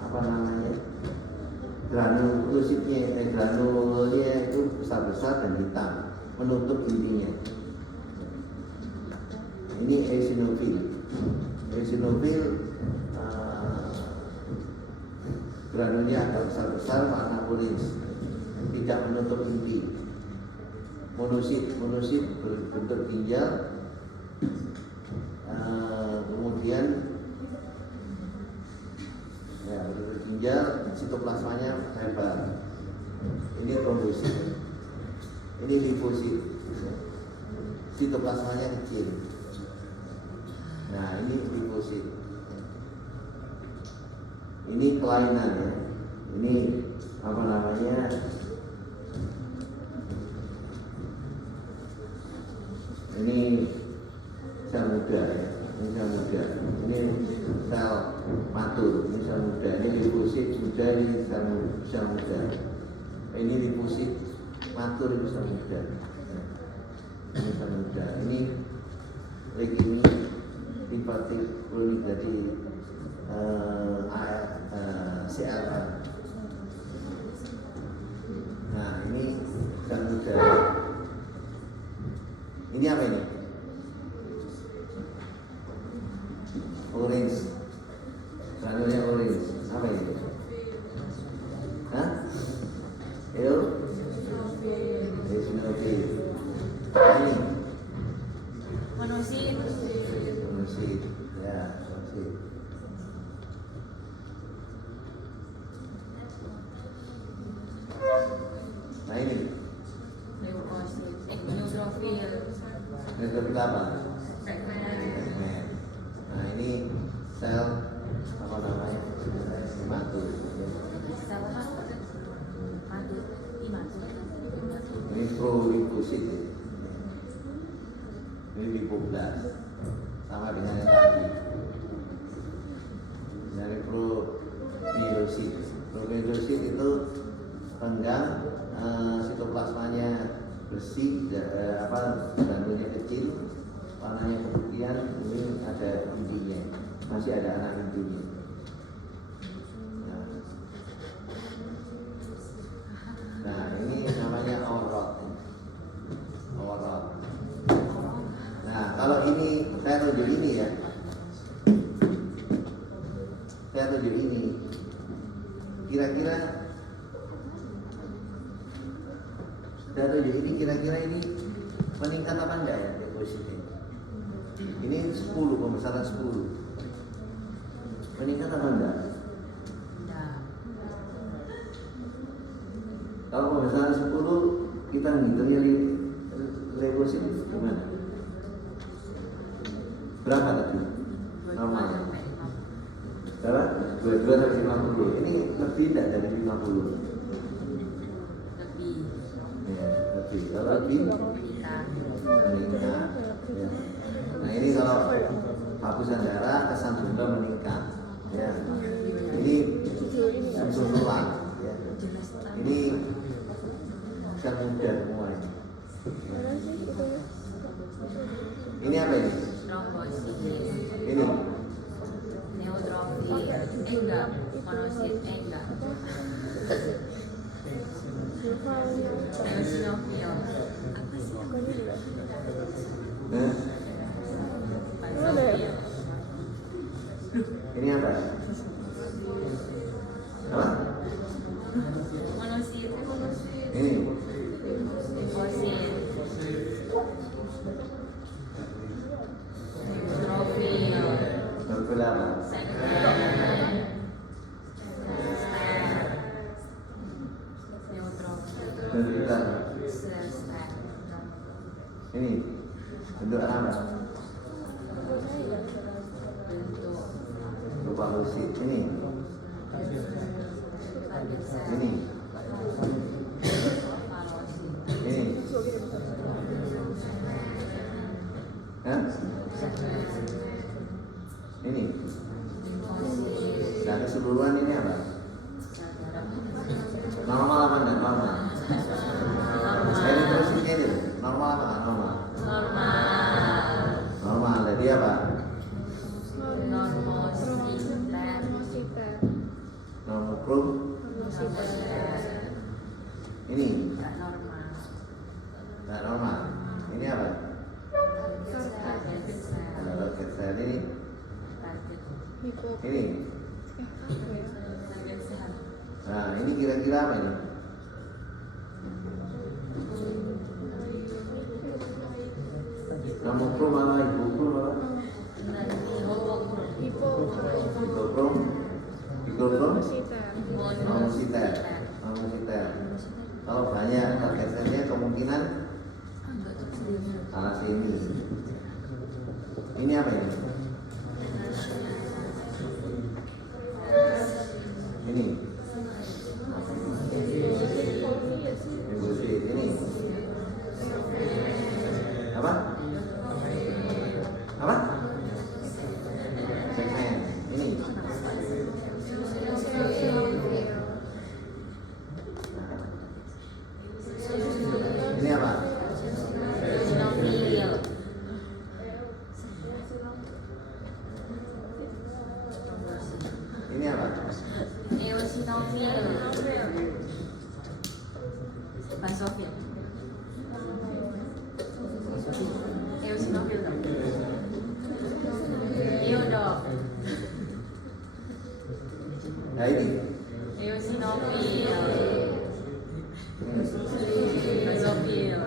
apa namanya? Granulnya itu besar-besar dan hitam, menutup intinya. Ini eosinofil. Eosinofil granulnya agak besar-besar, warna kuning, tidak menutup inti. Monosit berbentuk ginjal, kemudian ya berbentuk ginjal, sitoplasmanya lebar. Ini trombosit, ini limfosit, sitoplasmanya kecil. Nah ini limfosit, ini kelainan ya, ini apa namanya? Ini sel muda ya, ini sel muda, ini sel matur, ini sel muda, ini limfosit muda, ini sel muda, ini limfosit matur, ini sel muda, ini sel muda, ini leukemia limfatik kronik dari CLL. Nah ini sel muda. Ini apa ini? Orange. Granulnya orange. Apa ini? Hah? Eosinofil. Ini Monosit. monosit. Ya, monosit. Nah ini Leukosit. Neutrofil. neutrofil apa? Segmen. Nah ini sel apa namanya? Matur. Sel apa? Madu. Imatur. Ini prolimfosit. Ini lipoblas. Sama dengan yang tadi. Dari promyelosit. Promyelosit itu renggang, sitoplasmanya bersih, granulnya kecil, warnanya keputihan, ini ada intinya, masih ada anak intinya. Nah ini namanya orot. Nah kalau ini saya tunjuk ini ya, kira-kira ini meningkat apa enggak ya depositnya? Ini 10, pembesaran 10. Meningkat apa enggak? Kalau pembesaran 10 kita ngitungnya leukosit gimana? Berapa tadi? Normal. Berapa? 22 sampai 50. Ini lebih tidak dari 50? Lebih. Ya, lebih. Kalau lebih meningkat. Ya. Nah ini kalau hapusan darah, kesan benda meningkat. Ya. Ini unsur tulang. Ya. Ini sel muda semua ini. Ini apa ini? Trombosit. Ini Neutrofil. Enggak. Monosit. Enggak. Eosinofil. Apa sih? Basofil. Ini apa? Apa? Monosit. Ini Leukosit. Neutrofil. berapa? Segmen. Neutrofil. Berapa? Stem. Ini bentuk apa? Bentuk Rupa lusid. Ini ini ini. Hah? Ini keseluruhan ini apa? Normal apa enggak normal? Eritrositnya itu normal apa enggak normal? Normal. Normal. Jadi apa? Normokrom. Ini Enggak normal. enggak normal. Ini apa? Target sel ini. Ini. Nah, ini kira-kira apa ini? Normokrom apa hipokrom apa? Hipokrom. Hipokrom. Monositer. Kalau banyak target selnya kemungkinan salah sini. Ini apa ini? Ini. Limfosit ini. Apa? Apa? Segmen. Ini. Ini apa? Eosinofil. Ini apa? Eosinofil. Basofil. Eosinofil dong. Eodok. Nah ini. Eosinofil. Basofil.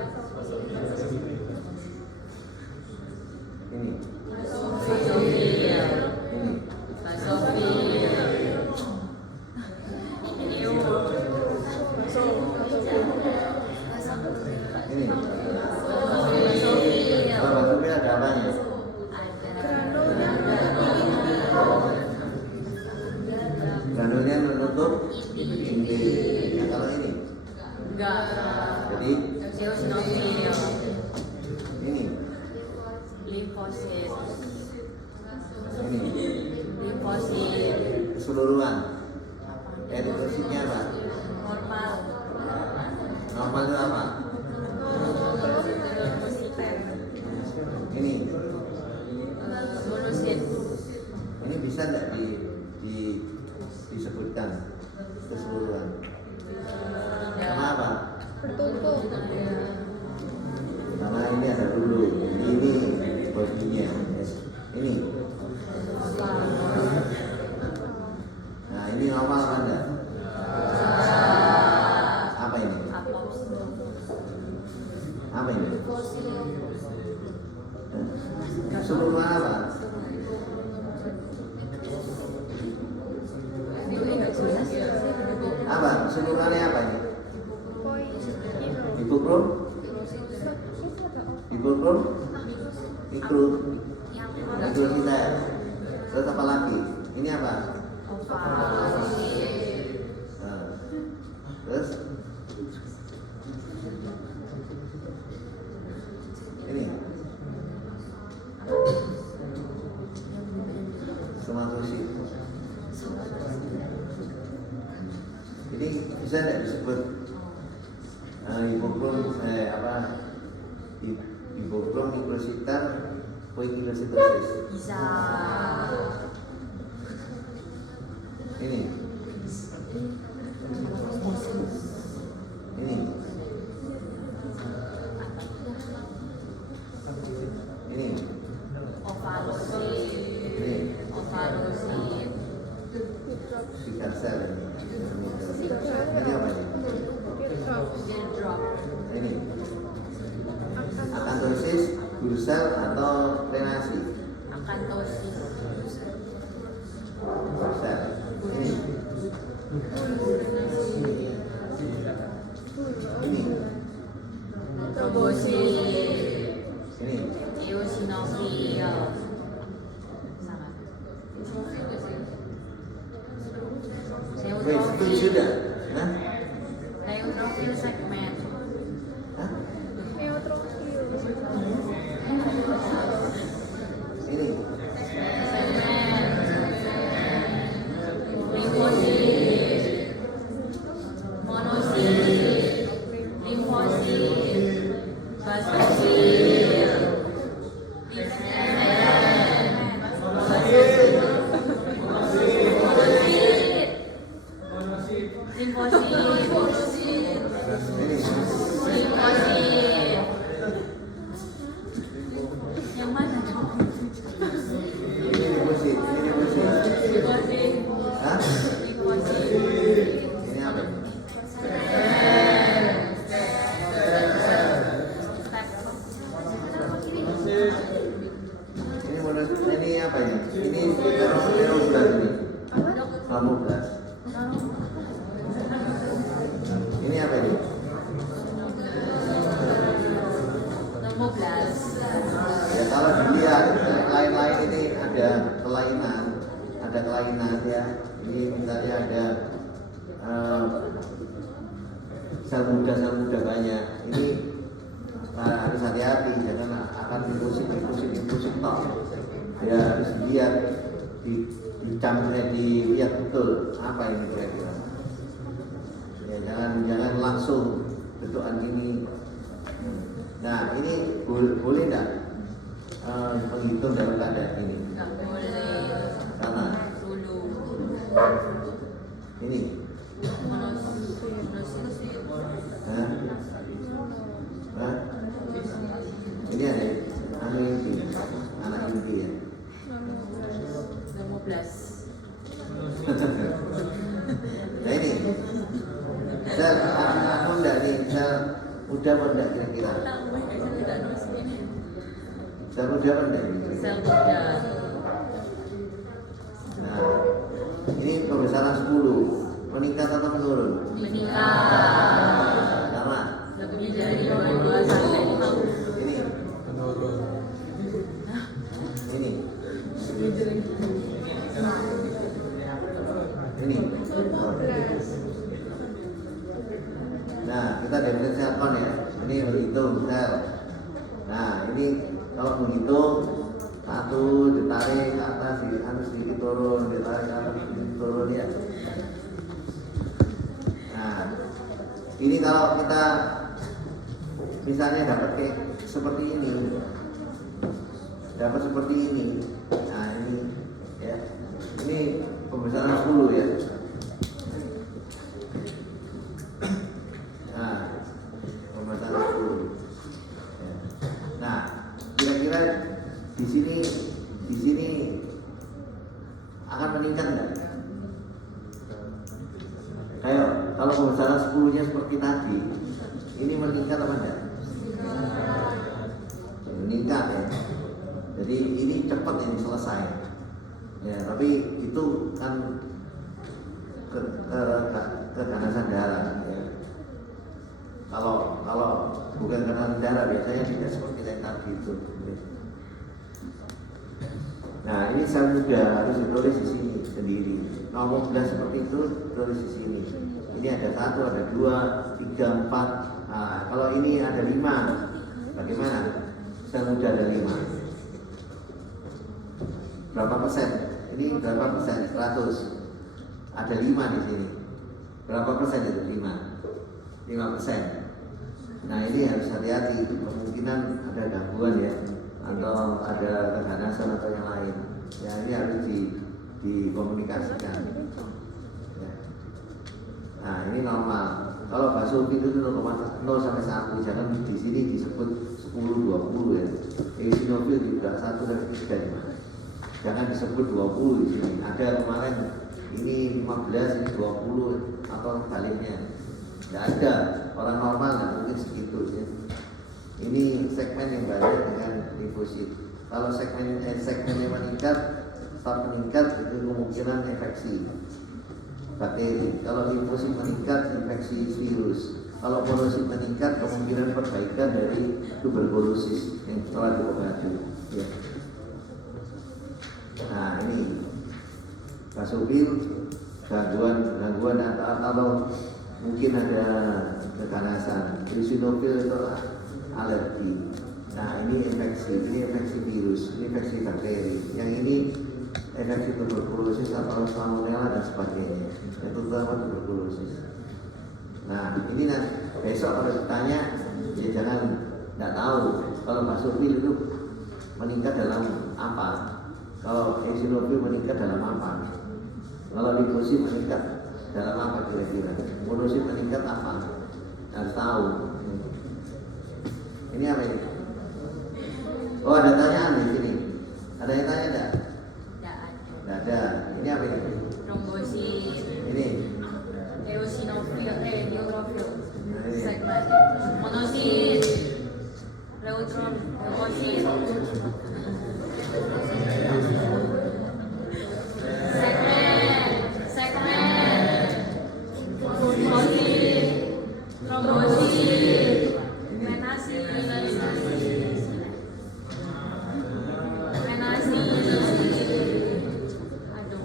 Ini. Basofil. Ini. Basofil. Eo. Ini. Basofil. Kalau maksudnya ada apanya? Granulnya menutup inti. Nah, kalau ini, Enggak. jadi Eosinofil. ini, Limfosit. ini Limfosit. keseluruhan. Eritrositnya apa? Normal. Normal itu apa? Ini, Monosit. ini bisa nggak disebutkan keseluruhan? Sama apa? Karena ini ada dulu. Ini bodinya. Ini. Nah ini normal apa enggak? Apa ini? Apa ini? Keseluruhan apa? Apa? Keseluruhannya apa ini? Hipokrom? Hipokrom? Mikrositer. Terus apa lagi? Ini apa? Nah, terus ini somatosit. Ini bisa tidak disebut hipokrom hipokrom mikrositer poikilositosis? Bisa. Ini ini ini Ovalosit. ini Ovalosit. sikat sel ini apa ini? Teardrop. Ini akantosis, bursel atau renasi? Akantosis. Bursel. Ini ini Trombosit. ini Eosinofil. wes itu sudah. Hah? Neutrofil segmen. Hah? Ini Segmen. kelainan ya. Ini misalnya ada sel muda banyak. Ini harus hati-hati, jangan akan impulsif toh. Ya harus dilihat, dilihat betul apa ini kira-kira. Ya jangan langsung bentukan ini. Nah ini boleh nggak menghitung dalam keadaan ini? Nggak boleh. Karena Dulu. ini, Hah? Ini ada anak inti ya. 15. Nah ini, sel aku enggak nih, sel muda apa enggak kira-kira? Sel muda apa enggak kira-kira? Sel muda. Nah, ini pembesaran 10 meningkat atau menurun? Meningkat. Karena Lebih dari 22 sampai 50. ini menurun. ini nah kita definisi selkon ya, ini menghitung sel. Nah ini kalau menghitung satu ditarik ke atas, harus sedikit turun, ditarik ke atas sedikit turun ya. Nah ini kalau kita misalnya dapat kayak seperti ini, nah ini ya, ini pembesaran 10 ya. Nah pembesaran 10 ya. Nah kira-kira di sini akan meningkat nggak? Kayak kalau pembesaran 10-nya seperti tadi, ini meningkat apa enggak? Meningkat ya. Jadi ini cepat ini selesai. Ya, tapi itu kan keganasan darah. Ya. Kalau bukan keganasan darah biasanya tidak seperti yang tadi itu. Ya. Nah ini sel muda harus ditulis di sini sendiri. Nomor 11 seperti itu tulis di sini. Ini ada 1, ada 2, 3, 4. Nah, kalau ini ada 5, bagaimana? Sel muda ada 5. Berapa persen? Ini berapa persen? 100. Ada 5 di sini. Berapa persen itu 5? 5%. Nah ini harus hati-hati. Kemungkinan ada gangguan ya, atau ada keganasan atau yang lain. Ya ini harus dikomunikasikan. Ya. Nah ini normal. Kalau basofi itu 0,0 sampai 1, jangan di sini disebut 10-20 ya. Eosinofil juga 1 dari 3 ya. Jangan disebut 20 di sini. Ada kemarin ini 15, ini 20 atau sebaliknya. Tidak ada, orang normal nggak mungkin segitu ya. Ini segmen yang banyak dengan limfosit. Kalau segmennya meningkat, start meningkat itu kemungkinan infeksi bakteri. Kalau limfosit meningkat, infeksi virus. Kalau porosit meningkat, kemungkinan perbaikan dari tuberkulosis yang telah diobati. Ya. Nah ini basofil, gangguan atau mungkin ada keganasan. Eosinofil itu alergi. Nah ini infeksi virus, ini infeksi bakteri. Yang ini infeksi tuberkulosis atau salmonella dan sebagainya. Itu terutama tuberkulosis. Nah ini besok kalau ditanya, ya jangan nggak tahu. Kalau basofil itu meningkat dalam apa? Kalau eosinofil meningkat dalam apa? Kalau limfosit meningkat dalam apa kira-kira? Monosit meningkat apa? Harus tahu. Ini apa ini? Oh ada tanyaan di sini. Ada yang tanya enggak? Tidak ada. Ini apa ini? Trombosit. Ini. Eosinofil, neutrofil. Nah, ini. Segmen. Monosit. Neutron, leukosit. Segmen. Leukosit. Trombosit. Menasit. Aduh.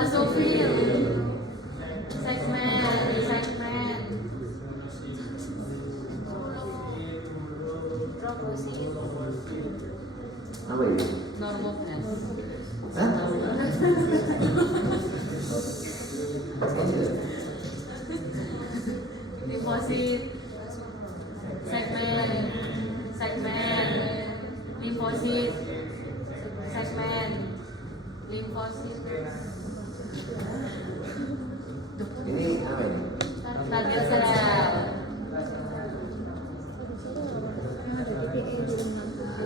Basofil. Segmen. Trombosit. Apa ini? Normoblas. Hah? Limfosit. Segmen. Limfosit. Segmen. Limfosit. Ini apa ini? Target sel.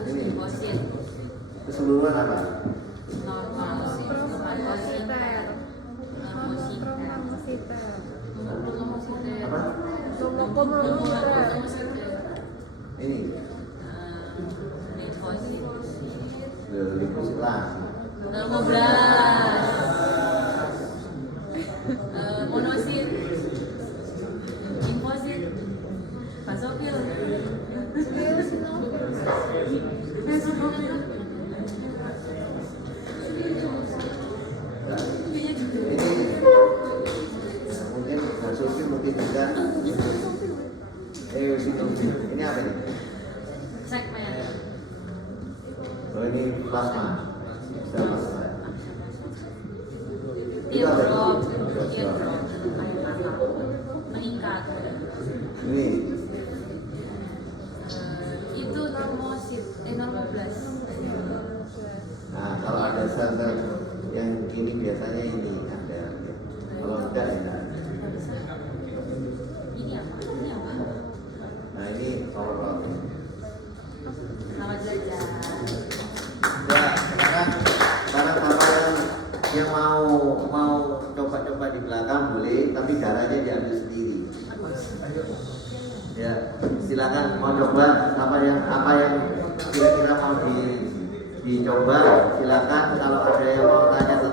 Ini Limfosit. keseluruhan apa? Normal. Kromositer. Apa? Ini Limfosit. limfosit lah. Normoblas. Monosit. Limfosit. Basofil. Mungkin basofil mungkin juga eosinofil. Ini apa ini? Segmen. Oh ini plasma. Sel plasma. Teardrop. Air mata. Meningkat. Ini Itu normoblas. nah kalau ada sel-sel yang ini biasanya ini ada. Kalau tidak tidak. Ini apa? Nah ini overall. Selamat belajar. Ya sekarang apa yang mau coba-coba di belakang boleh, tapi darahnya diambil sendiri. Ya silakan mau coba apa yang kira-kira mau dicoba, silakan. Kalau ada yang mau tanya